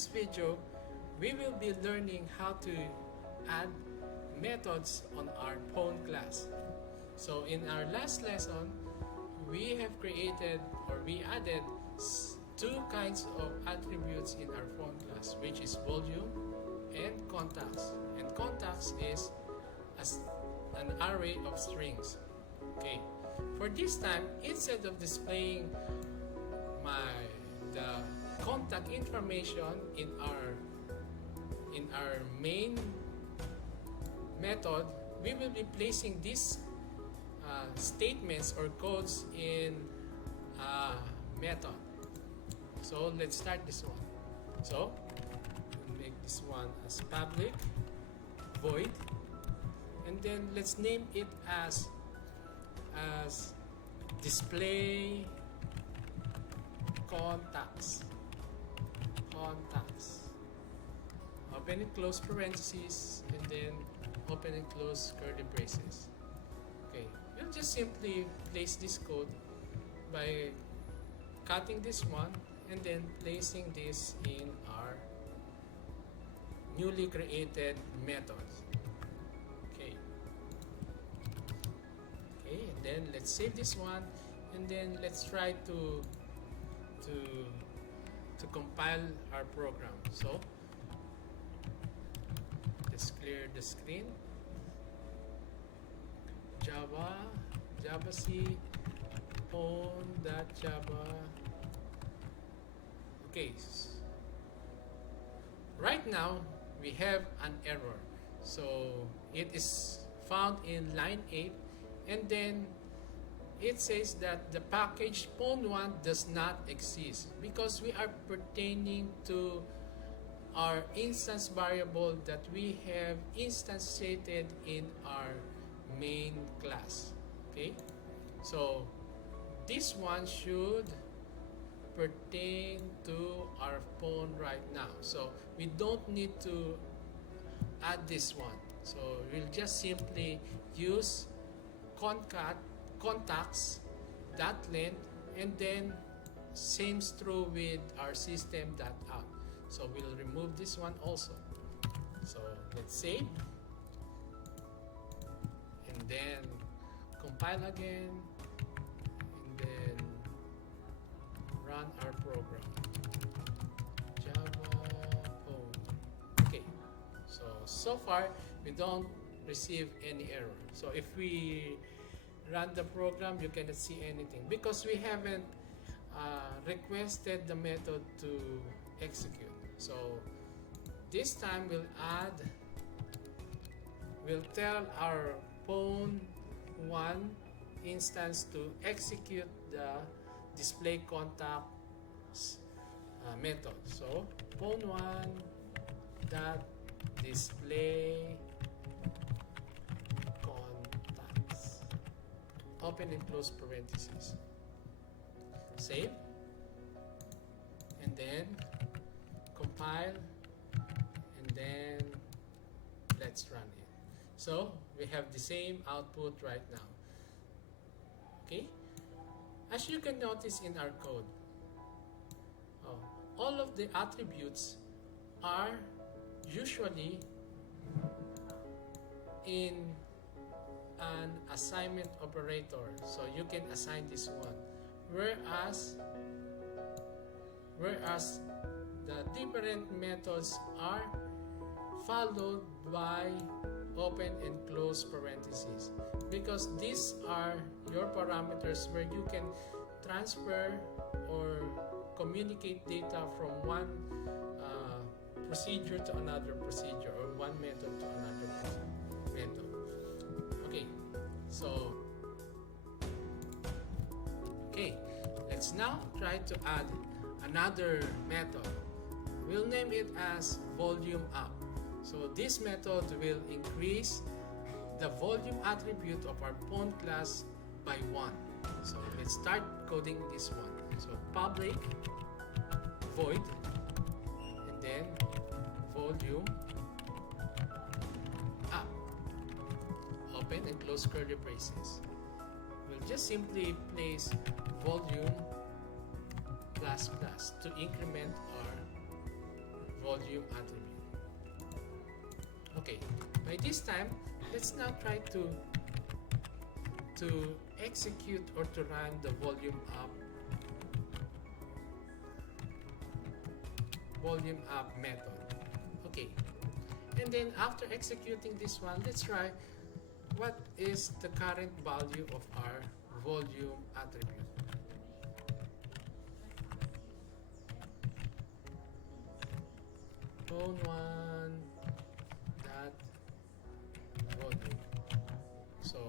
this video, we will be learning how to add methods on our pawn class. So in our last lesson, we have created or we added two kinds of attributes in our pawn class, which is volume and contacts. And contacts is an array of strings. Okay. For this time, instead of displaying the contact information in our main method, we will be placing these statements or codes in a method. So let's start this one. So we'll make this one as public void, and then let's name it as display contacts. Open and close parentheses, and then open and close curly braces. Okay, we'll just simply place this code by cutting this one and then placing this in our newly created methods. Okay, and then let's save this one, and then let's try to compile our program. So let's clear the screen. Javac pawn.java. Okay, right now we have an error. So it is found in line 8, and then it says that the package pawn1 does not exist because we are pertaining to our instance variable that we have instantiated in our main class. Okay, so this one should pertain to our pawn right now, so we don't need to add this one. So we'll just simply use contacts dot length, and then same true with our system dot out. So we'll remove this one also. So let's save, and then compile again, and then run our program. Java pawn. Okay, so far we don't receive any error. So if we run the program, you cannot see anything because we haven't requested the method to execute. So this time we'll tell our pawn1 instance to execute the display contacts method. So pawn1 dot display contacts, open and close parentheses, save, and then compile, and then let's run it. So we have the same output right now. Okay, as you can notice in our code, all of the attributes are usually in an assignment operator, so you can assign this one, whereas the different methods are followed by open and close parentheses, because these are your parameters where you can transfer or communicate data from one procedure to another procedure, or one method to another method. Okay, so let's now try to add another method. We'll name it as volume up. So this method will increase the volume attribute of our pawn class by 1. So let's start coding this one. So public void, and then volume up, open and close curly braces. We'll just simply place volume ++ to increment our volume attribute. Okay, by this time, let's now try to execute or to run the volume up method. Okay, and then after executing this one, let's try what is the current value of our volume attribute. Phone1 dot volume. So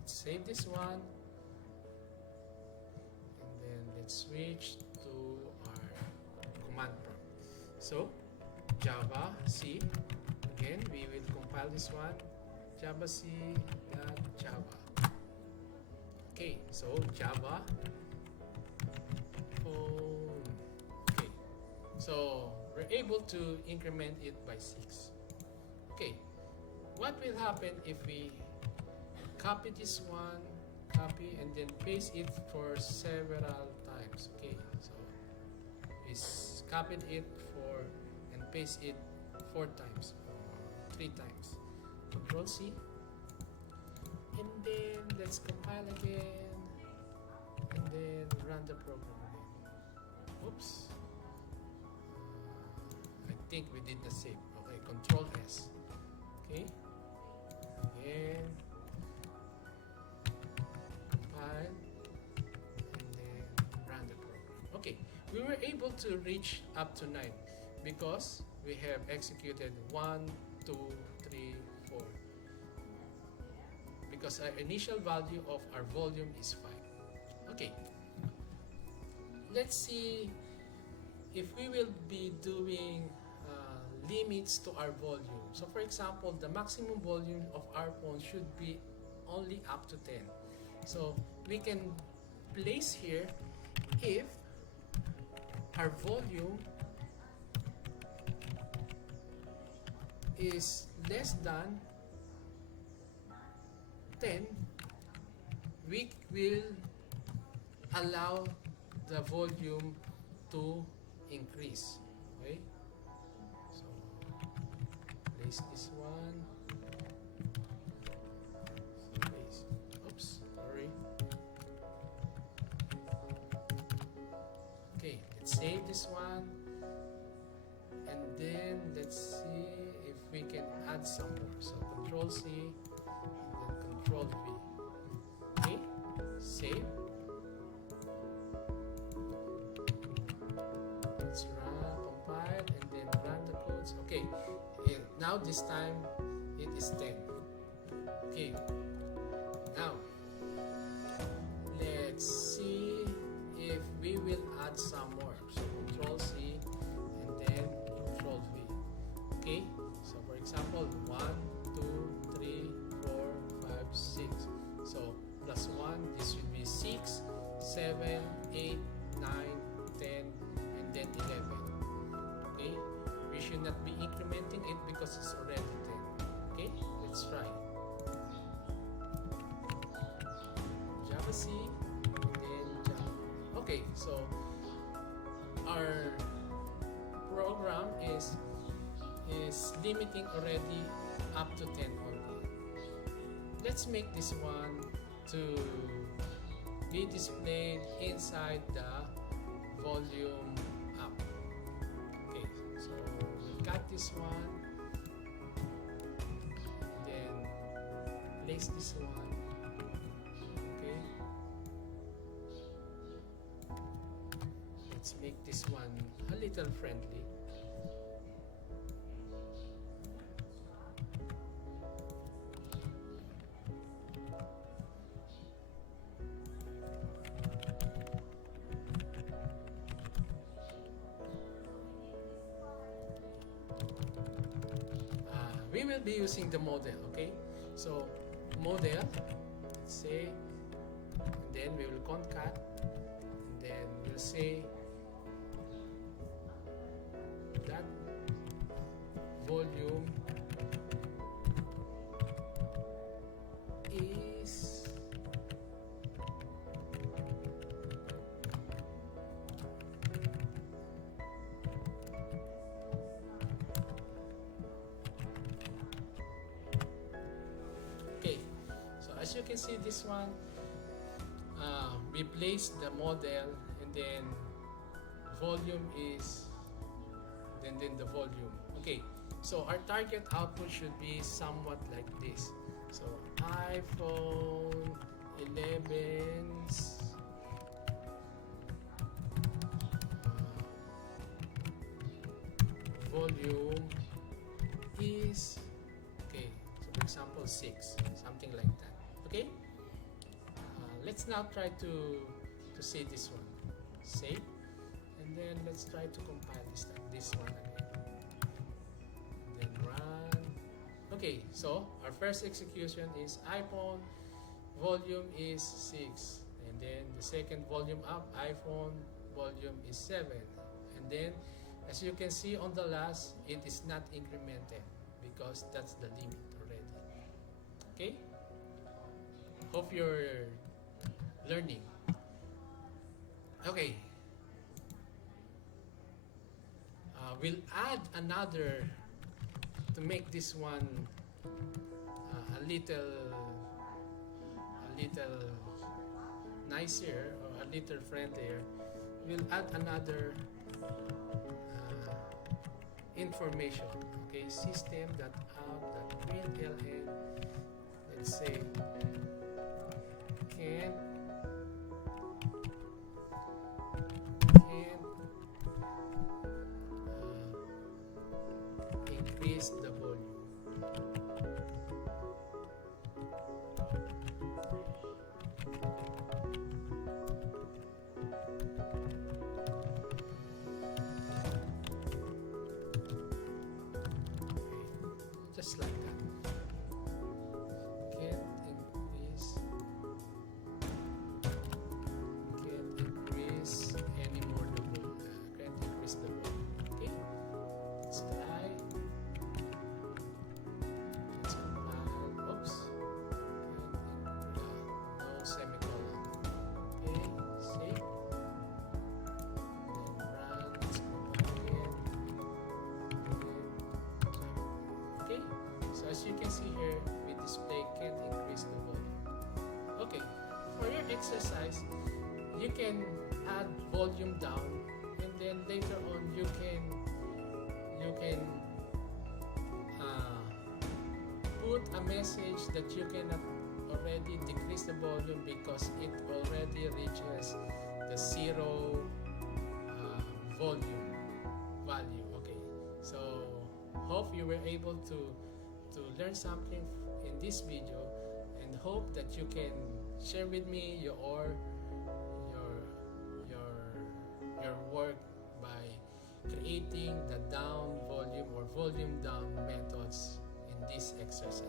let's save this one, and then let's switch to our command prompt. So Java C, again we will compile this one, Java C dot Java. Okay, so Java phone. Okay, so we're able to increment it by 6. Okay, what will happen if we copy this one, copy, and then paste it for several times? Okay, so we copied it for and paste it 4 times or 3 times. Control C, and then let's compile again, and then run the program again. Oops, I think we did the same. Okay, Control S. Okay, again, compile, and then run the program. Okay, we were able to reach up to 9 because we have executed 1, 2, 3, 4. Because our initial value of our volume is 5. Okay, let's see if we will be doing limits to our volume. So for example, the maximum volume of our phone should be only up to 10. So we can place here if our volume is less than 10, we will allow the volume to increase. Okay, so place this one, place, oops, sorry. Okay, let's save this one, and then let's see if we can add some more. So Control C, and then Control V. Okay, save. Let's compile, and then run the codes. Okay, now this time it is 10. Okay, now let's see if we will add some more. So Control C, and then Control V. Okay, so for example, 1, 2, 3, 4, 5, 6. So plus 1, this should be 6, 7, 8, 9, 10, and then 11. Okay, we should not be incrementing it because it's already 10. Okay, let's try. Java C, and then Java. Okay, so our program is limiting already up to 10 only. Let's make this one to be displayed inside the volume app. Okay, so we'll cut this one, then place this one. Okay, let's make this one a little friendly. We will be using the model. Okay, so model, let's say, and then we will concat, and then we'll say that volume is can see this one, we place the model, and then volume is then the volume. Okay, so our target output should be somewhat like this. So iPhone 11's volume is, okay, so for example 6, something like that. Okay, let's now try to see this one. Save, and then let's try to compile this one again, and then run. Okay, so our first execution is iPhone volume is 6, and then the second volume up, iPhone volume is 7, and then as you can see on the last, it is not incremented because that's the limit already. Okay, hope you're learning. Okay, we'll add another to make this one a little nicer or a little friendlier. We'll add another information. Okay, system.out.println, let's say can increase the volume. Just like that. Can't increase anymore the volume. Can't increase the volume. Okay. Let's try. Let's compile. Oops. No semicolon. Okay. Save. Then run. Let's compile again. Okay, so as you can see here, we display can't increase the volume. Okay, for your exercise, you can add volume down, and then later on you can put a message that you cannot already decrease the volume because it already reaches the zero volume value. Okay, so hope you were able to learn something in this video, and hope that you can share with me your work by creating the down volume or volume down methods in this exercise.